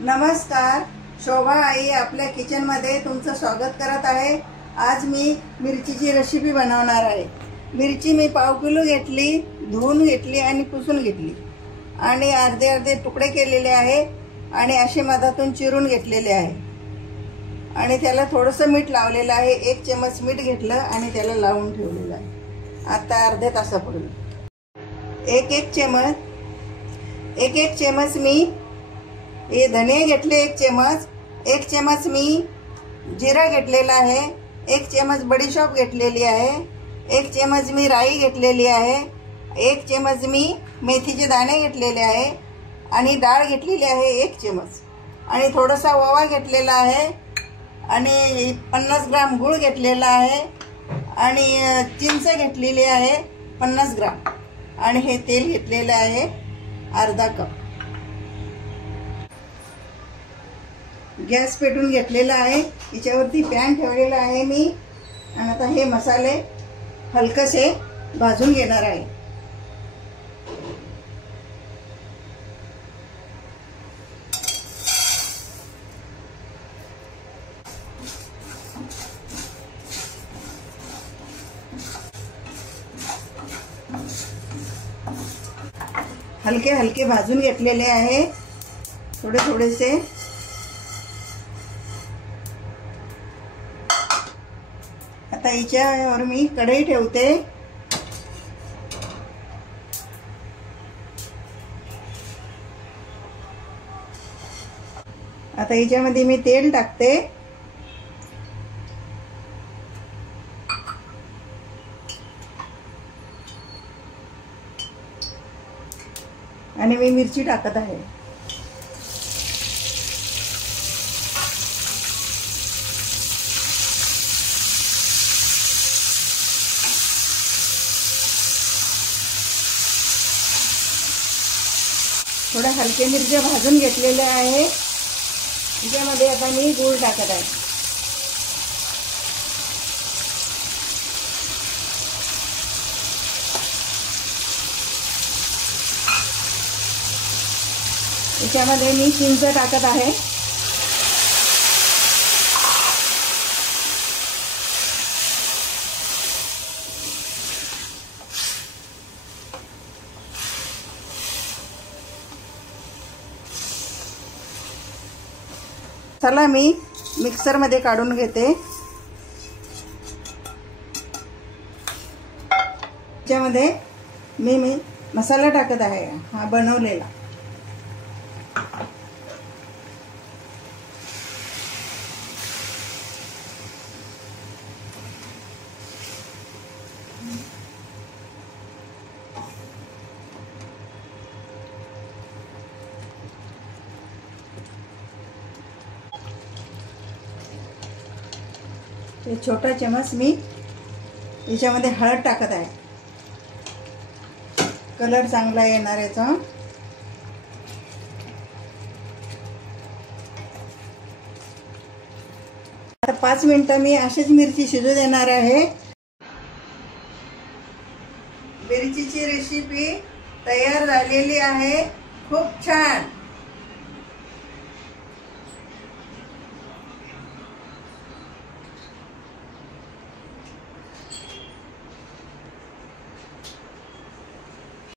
नमस्कार, शोभा आई आपल्या किचनमध्ये तुमचं स्वागत करत आहे। आज मी मिरचीची रेसिपी बनवणार आहे। मिरची मी पाव किलो घेतली, धुवून घेतली आणि पुसून घेतली आणि अर्धे अर्धे तुकडे केलेले आहे आणि असे मधातून चिरून घेतलेले आहे आणि त्याला थोडंसं मीठ लावलेलं आहे। 1 चमच मीठ घेतलं आणि त्याला लावून ठेवलेलं आहे। आता अर्ध्या तासापूर्वी एक चमच मी ये धने घेतले, 1 चमच मी जिरा घेतलेला आहे, 1 चमच बडीशॉप घेतलेली आहे, 1 चमच मी राई घेतलेली आहे, 1 चमच मी मेथीचे दाणे घेतलेले आहे आणि डाळ घेतलेली आहे 1 चमच आणि थोडासा ओवा घेतलेला आहे आणि 50 ग्राम गूळ घेतलेला आहे आणि चिंच घेतलेली आहे 50 ग्राम आणि हे तेल घेतलेलं आहे अर्धा कप। गॅस पेटून घेतलेला आहे, याच्यावरती पॅन ठेवलेला आहे मी आणि आता हे मसाले हलकेसे भाजून घेणार आहे। हलके हलके भाजून घेतलेले आहे, थोडेसे। आता याच्यावर मी कढई ठेवते। आता याच्यामध्ये मी तेल टाकते आणि मी मिरची टाकत आहे। थोड्या हलके मिरच्या भाजून घेतलेल्या आहे, त्याच्यामध्ये आता मी गूळ टाकत आहे। त्याच्यामध्ये मी चिंच टाकत आहे। चला मी मिक्सर मध्ये काढून घेते। त्याच्यामध्ये मी मसाला टाकत आहे, हा बनवलेला। एक छोटा चमच मी याच्यामध्ये हळद टाकत आहे, कलर चांगला येणार याचा। आता 5 मिनिटं मी अशीच मिरची शिजू देणार आहे। मिरचीची रेसिपी तयार झालेली आहे, खूप छान।